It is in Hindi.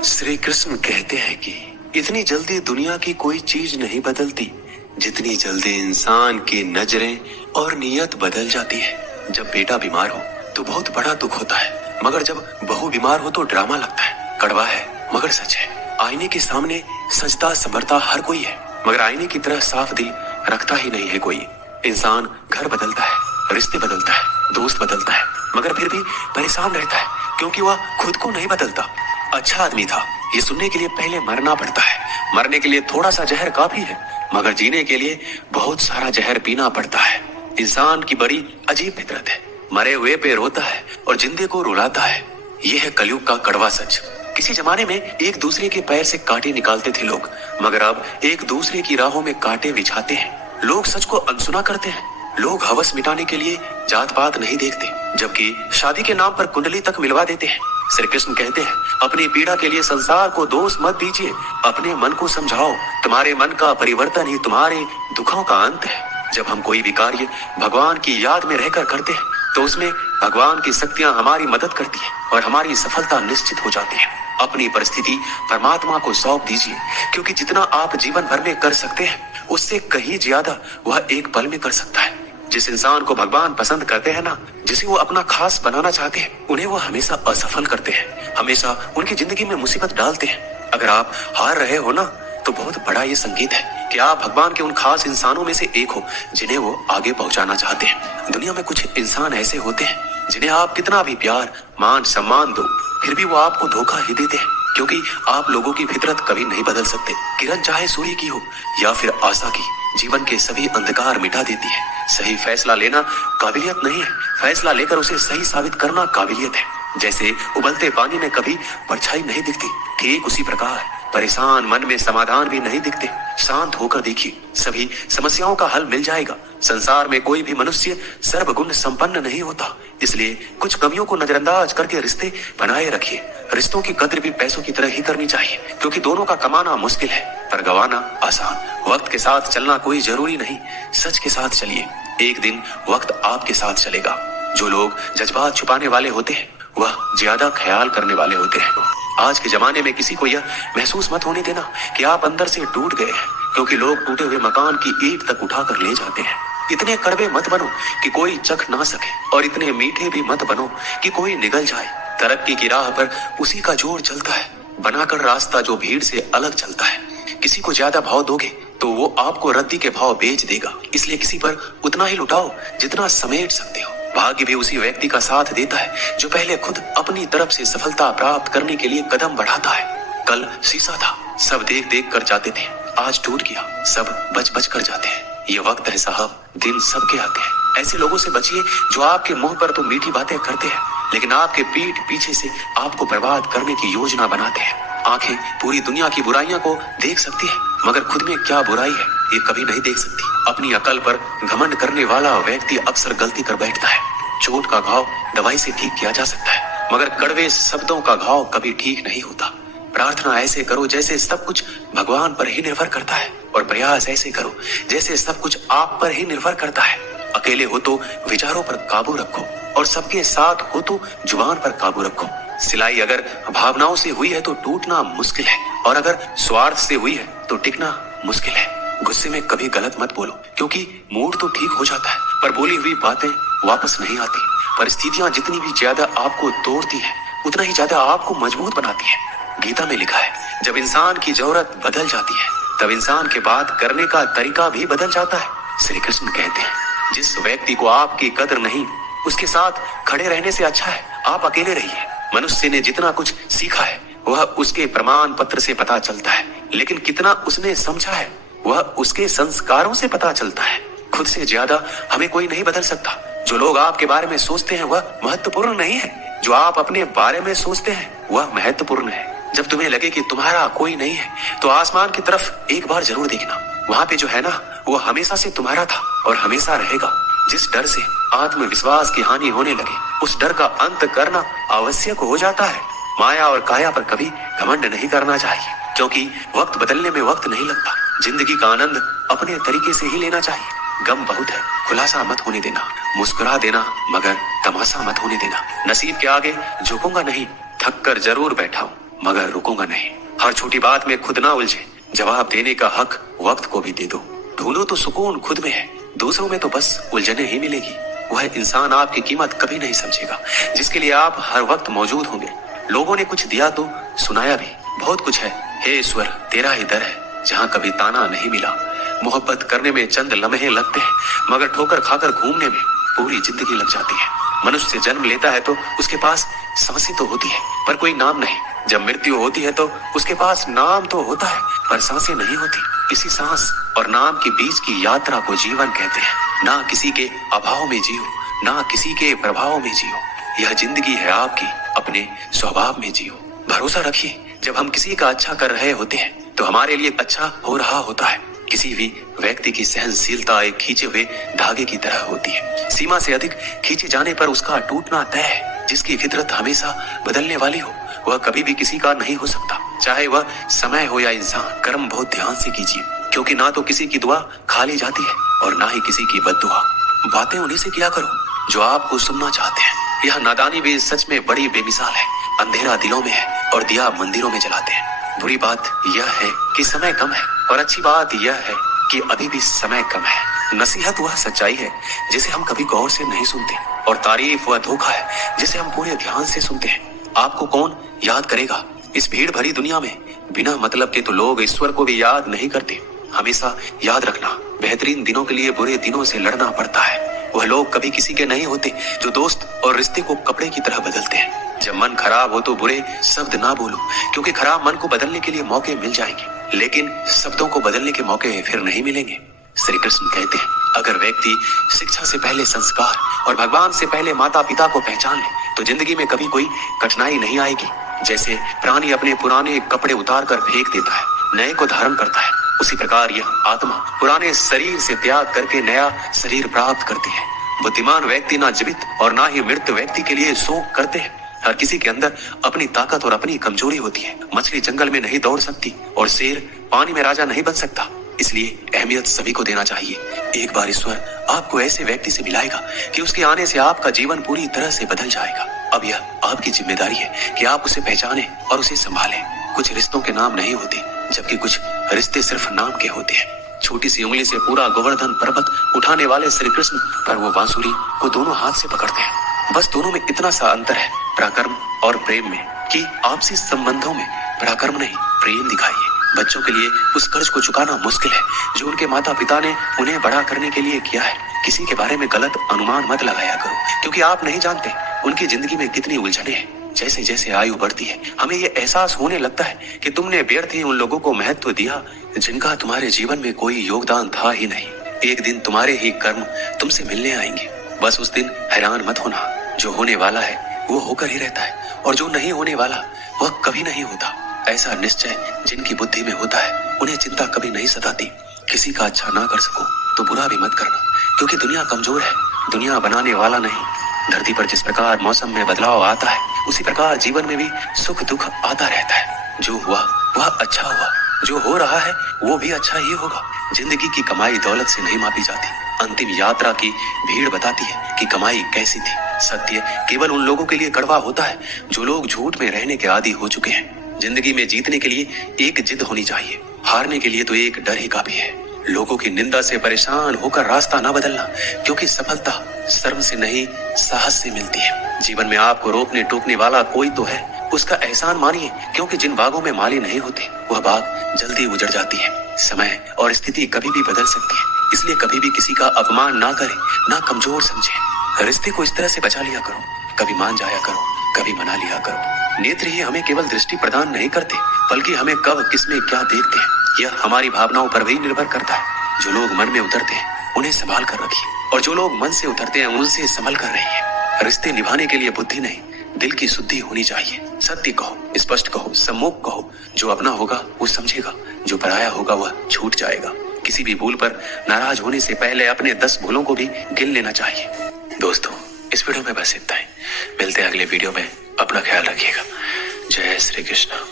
श्री कृष्ण कहते हैं कि इतनी जल्दी दुनिया की कोई चीज नहीं बदलती जितनी जल्दी इंसान की नजरें और नीयत बदल जाती है। जब बेटा बीमार हो तो बहुत बड़ा दुख होता है, मगर जब बहू बीमार हो तो ड्रामा लगता है। कड़वा है मगर सच है। आईने के सामने सजता संवरता हर कोई है, मगर आईने की तरह साफ दिल रखता ही नहीं है कोई। इंसान घर बदलता है, रिश्ते बदलता है, दोस्त बदलता है, मगर फिर भी परेशान रहता है क्योंकि वह खुद को नहीं बदलता। अच्छा आदमी था, ये सुनने के लिए पहले मरना पड़ता है। मरने के लिए थोड़ा सा जहर काफी है, मगर जीने के लिए बहुत सारा जहर पीना पड़ता है। इंसान की बड़ी अजीब फितरत है, मरे हुए पे रोता है और जिंदे को रुलाता है। यह है कलयुग का कड़वा सच। किसी जमाने में एक दूसरे के पैर से कांटे निकालते थे लोग, मगर अब एक दूसरे की राहों में कांटे बिछाते हैं। लोग सच को अनसुना करते हैं। लोग हवस मिटाने के लिए जात पात नहीं देखते, जबकि शादी के नाम पर कुंडली तक मिलवा देते हैं। श्री कृष्ण कहते हैं, अपनी पीड़ा के लिए संसार को दोष मत दीजिए, अपने मन को समझाओ। तुम्हारे मन का परिवर्तन ही तुम्हारे दुखों का अंत है। जब हम कोई भी कार्य भगवान की याद में रहकर करते हैं तो उसमें भगवान की शक्तियां हमारी मदद करती हैं और हमारी सफलता निश्चित हो जाती है। अपनी परिस्थिति परमात्मा को सौंप दीजिए, क्योंकि जितना आप जीवन भर में कर सकते हैं उससे कहीं ज्यादा वह एक पल में कर सकता है। जिस इंसान को भगवान पसंद करते हैं ना, जिसे वो अपना खास बनाना चाहते हैं, उन्हें वो हमेशा असफल करते हैं, हमेशा उनकी जिंदगी में मुसीबत डालते हैं। अगर आप हार रहे हो ना, तो बहुत बड़ा ये संकेत है कि आप भगवान के उन खास इंसानों में से एक हो जिन्हें वो आगे पहुंचाना चाहते हैं। दुनिया में कुछ इंसान ऐसे होते हैं जिन्हें आप कितना भी प्यार मान सम्मान दो, फिर भी वो आपको धोखा ही देते हैं, क्योंकि आप लोगों की फितरत कभी नहीं बदल सकते। किरण चाहे सूर्य की हो या फिर आशा की, जीवन के सभी अंधकार मिटा देती है। सही फैसला लेना काबिलियत नहीं है, फैसला लेकर उसे सही साबित करना काबिलियत है। जैसे उबलते पानी में कभी परछाई नहीं दिखती, ठीक उसी प्रकार परेशान मन में समाधान भी नहीं दिखते। शांत होकर देखिए, सभी समस्याओं का हल मिल जाएगा। संसार में कोई भी मनुष्य सर्वगुण संपन्न नहीं होता, इसलिए कुछ कमियों को नजरअंदाज करके रिश्ते बनाए रखिए। रिश्तों की कद्र भी पैसों की तरह ही करनी चाहिए, क्योंकि दोनों का कमाना मुश्किल है पर गवाना आसान। वक्त के साथ चलना कोई जरूरी नहीं, सच के साथ चलिए, एक दिन वक्त आपके साथ चलेगा। जो लोग जज्बात छुपाने वाले होते हैं वह ज्यादा ख्याल करने वाले होते हैं। आज के जमाने में किसी को यह महसूस मत होने देना कि आप अंदर से टूट गए हैं, क्योंकि लोग टूटे हुए मकान की ईंट तक उठाकर ले जाते हैं। इतने कड़वे मत बनो कि कोई चख ना सके, और इतने मीठे भी मत बनो कि कोई निगल जाए। तरक्की की राह पर उसी का जोर चलता है, बनाकर रास्ता जो भीड़ से अलग चलता है। किसी को ज्यादा भाव दोगे तो वो आपको रद्दी के भाव बेच देगा, इसलिए किसी पर उतना ही लुटाओ जितना समेट सकते हो। भाग्य भी उसी व्यक्ति का साथ देता है जो पहले खुद अपनी तरफ से सफलता प्राप्त करने के लिए कदम बढ़ाता है। कल शीशा था, सब देख देख कर जाते थे, आज टूट गया, सब बच बच कर जाते हैं। ये वक्त है साहब, दिन सबके आते हैं। ऐसे लोगों से बचिए जो आपके मुंह पर तो मीठी बातें करते हैं, लेकिन आपके पीठ पीछे से आपको बर्बाद करने की योजना बनाते हैं। आंखें पूरी दुनिया की बुराइयां को देख सकती है, मगर खुद में क्या बुराई है ये कभी नहीं देख सकती। अपनी अकल पर घमंड करने वाला व्यक्ति अक्सर गलती कर बैठता है। चोट का घाव दवाई से ठीक किया जा सकता है, मगर कड़वे शब्दों का घाव कभी ठीक नहीं होता। प्रार्थना ऐसे करो जैसे सब कुछ भगवान पर ही निर्भर करता है, और प्रयास ऐसे करो जैसे सब कुछ आप पर ही निर्भर करता है। अकेले हो तो विचारों पर काबू रखो, और सबके साथ हो तो जुबान पर काबू रखो। सिलाई अगर भावनाओं से हुई है तो टूटना मुश्किल है, और अगर स्वार्थ से हुई है तो टिकना मुश्किल है। गुस्से में कभी गलत मत बोलो, क्योंकि मूड तो ठीक हो जाता है पर बोली हुई बातें वापस नहीं आती। परिस्थितियां जितनी भी ज्यादा आपको तोड़ती है उतना ही ज्यादा आपको मजबूत बनाती है। गीता में लिखा है, जब इंसान की जरूरत बदल जाती है तब इंसान के बात करने का तरीका भी बदल जाता है। श्री कृष्ण कहते हैं, जिस व्यक्ति को आपकी कदर नहीं, उसके साथ खड़े रहने से अच्छा है आप अकेले रहिए। मनुष्य ने जितना कुछ सीखा है वह उसके प्रमाण पत्र से पता चलता है, लेकिन कितना उसने समझा है वह उसके संस्कारों से पता चलता है। खुद से ज्यादा हमें कोई नहीं बदल सकता। जो लोग आपके बारे में सोचते हैं वह महत्वपूर्ण नहीं है, जो आप अपने बारे में सोचते हैं वह महत्वपूर्ण है। जब तुम्हें लगे कि तुम्हारा कोई नहीं है तो आसमान की तरफ एक बार जरूर देखना, वहाँ पे जो है ना वो हमेशा से तुम्हारा था और हमेशा रहेगा। जिस डर से आत्मविश्वास की हानि होने लगे उस डर का अंत करना आवश्यक हो जाता है। माया और काया पर कभी घमंड नहीं करना चाहिए, क्योंकि वक्त बदलने में वक्त नहीं लगता। जिंदगी का आनंद अपने तरीके से ही लेना चाहिए। गम बहुत है, खुलासा मत होने देना। मुस्कुरा देना मगर तमाशा मत होने देना। नसीब के आगे झुकूंगा नहीं, थक कर जरूर बैठा हूँ, मगर रुकूंगा नहीं। हर छोटी बात में खुद ना उलझे, जवाब देने का हक वक्त को भी दे दो। ढूंढो तो सुकून खुद में है, दूसरों में तो बस उलझने ही मिलेगी। वह इंसान आपकी कीमत कभी नहीं समझेगा जिसके लिए आप हर वक्त मौजूद होंगे। लोगों ने कुछ दिया तो सुनाया भी, बहुत कुछ है। हे ईश्वर, तेरा ही दर है जहाँ कभी ताना नहीं मिला। मोहब्बत करने में चंद लम्हे लगते हैं, मगर ठोकर खाकर घूमने में पूरी जिंदगी लग जाती है। मनुष्य जन्म लेता है तो उसके पास सांसें तो होती है पर कोई नाम नहीं। जब मृत्यु होती है तो उसके पास नाम तो होता है पर सांसें नहीं होती। इसी सांस और नाम के बीच की यात्रा को जीवन कहते हैं। ना किसी के अभाव में जियो, ना किसी के प्रभाव में जियो। यह जिंदगी है आपकी, अपने स्वभाव में जियो। भरोसा रखिए, जब हम किसी का अच्छा कर रहे होते हैं तो हमारे लिए अच्छा हो रहा होता है। किसी भी व्यक्ति की सहनशीलता एक खींचे हुए धागे की तरह होती है। सीमा से अधिक खींचे जाने पर उसका टूटना तय है। जिसकी फितरत हमेशा बदलने वाली हो वह कभी भी किसी का नहीं हो सकता, चाहे वह समय हो या इंसान। कर्म बहुत ध्यान से कीजिए, क्योंकि ना तो किसी की दुआ खाली जाती है और ना ही किसी की बद्दुआ। बातें उन्हीं से किया करो जो आपको सुनना चाहते हैं। यह नादानी भी सच में बड़ी बेमिसाल है। अंधेरा दिलों में है और दिया मंदिरों में जलाते हैं। बुरी बात यह है कि समय कम है और अच्छी बात यह है कि अभी भी समय कम है। नसीहत वह सच्चाई है जिसे हम कभी गौर से नहीं सुनते, और तारीफ वह धोखा है जिसे हम पूरे ध्यान से सुनते हैं। आपको कौन याद करेगा इस भीड़ भरी दुनिया में? बिना मतलब के तो लोग ईश्वर को भी याद नहीं करते। हमेशा याद रखना, बेहतरीन दिनों के लिए बुरे दिनों से लड़ना पड़ता है। वह लोग कभी किसी के नहीं होते जो दोस्त और रिश्ते को कपड़े की तरह बदलते हैं। जब मन खराब हो तो बुरे शब्द ना बोलो, क्योंकि खराब मन को बदलने के लिए मौके मिल जाएंगे, लेकिन शब्दों को बदलने के मौके फिर नहीं मिलेंगे। श्री कृष्ण कहते हैं, अगर व्यक्ति शिक्षा से पहले संस्कार और भगवान से पहले माता पिता को पहचान ले तो जिंदगी में कभी कोई कठिनाई नहीं आएगी। जैसे प्राणी अपने पुराने कपड़े उतार कर फेंक देता है, नए को धारण करता है, उसी प्रकार यह आत्मा पुराने शरीर से त्याग करके नया शरीर प्राप्त करती है। बुद्धिमान व्यक्ति ना जीवित और ना ही मृत व्यक्ति के लिए शोक करते हैं। हर किसी के अंदर अपनी ताकत और अपनी कमजोरी होती है। मछली जंगल में नहीं दौड़ सकती और शेर पानी में राजा नहीं बन सकता, इसलिए अहमियत सभी को देना चाहिए। एक बार ईश्वर आपको ऐसे व्यक्ति से मिलाएगा कि उसके आने से आपका जीवन पूरी तरह से बदल जाएगा। अब यह आपकी जिम्मेदारी है कि आप उसे पहचानें और उसे संभालें। कुछ रिश्तों के नाम नहीं होते, जबकि कुछ रिश्ते सिर्फ नाम के होते हैं। छोटी सी उंगली से पूरा गोवर्धन पर्वत उठाने वाले श्री कृष्ण पर वो बांसुरी को दोनों हाथ से पकड़ते हैं। बस दोनों में इतना सा अंतर है, पराक्रम और प्रेम में, कि आपसी संबंधों में पराक्रम नहीं प्रेम दिखाइए। बच्चों के लिए उस कर्ज को चुकाना मुश्किल है जो उनके माता पिता ने उन्हें बड़ा करने के लिए किया है। किसी के बारे में गलत अनुमान मत लगाया करो, क्योंकि आप नहीं जानते उनकी जिंदगी में कितनी उलझने हैं। जैसे जैसे आयु बढ़ती है हमें ये एहसास होने लगता है कि तुमने व्यर्थ ही उन लोगों को महत्व दिया जिनका तुम्हारे जीवन में कोई योगदान था ही नहीं। एक दिन तुम्हारे ही कर्म तुमसे मिलने आएंगे। बस उस दिन हैरान मत होना, जो होने वाला है वो होकर ही रहता है और जो नहीं होने वाला वह कभी नहीं होता। ऐसा निश्चय जिनकी बुद्धि में होता है उन्हें चिंता कभी नहीं सताती। किसी का अच्छा ना कर सको तो बुरा भी मत करना, क्योंकि दुनिया कमजोर है, दुनिया बनाने वाला नहीं। धरती पर जिस प्रकार मौसम में बदलाव आता है उसी प्रकार जीवन में भी सुख दुख आता रहता है। जो हुआ वह अच्छा हुआ, जो हो रहा है वो भी अच्छा ही होगा। जिंदगी की कमाई दौलत से नहीं मापी जाती। अंतिम यात्रा की भीड़ बताती है कि कमाई कैसी थी। सत्य केवल उन लोगों के लिए कड़वा होता है जो लोग झूठ में रहने के आदी हो चुके हैं। जिंदगी में जीतने के लिए एक जिद होनी चाहिए, हारने के लिए तो एक डर ही काफी है। लोगों की निंदा से परेशान होकर रास्ता ना बदलना, क्योंकि सफलता शर्म से नहीं साहस से मिलती है। जीवन में आपको रोकने टोकने वाला कोई तो है, उसका एहसान मानिए, क्योंकि जिन बागों में माली नहीं होते वह बाग जल्दी उजड़ जाती है। समय और स्थिति कभी भी बदल सकती है, इसलिए कभी भी किसी का अपमान ना करें, ना कमजोर समझे। रिश्ते को इस तरह से बचा लिया करो, कभी मान जाया करो, कभी मना लिया करो। नेत्र ही हमें केवल दृष्टि प्रदान नहीं करते, बल्कि हमें कब किसमें क्या देखते हैं यह हमारी भावनाओं पर भी निर्भर करता है। जो लोग मन में उतरते हैं उन्हें संभाल कर रखिए, और जो लोग मन से उतरते हैं उनसे संभल कर रहिए। रिश्ते निभाने के लिए बुद्धि नहीं, दिल की शुद्धि होनी चाहिए। सत्य कहो, स्पष्ट कहो, सम्मुख कहो। जो अपना होगा वो समझेगा, जो पराया होगा वह छूट जाएगा। किसी भी भूल पर नाराज होने से पहले अपने 10 भूलों को भी गिन लेना चाहिए। दोस्तों, इस वीडियो में बस इतना ही। मिलते हैं अगले वीडियो में। अपना ख्याल रखिएगा। जय श्री कृष्ण।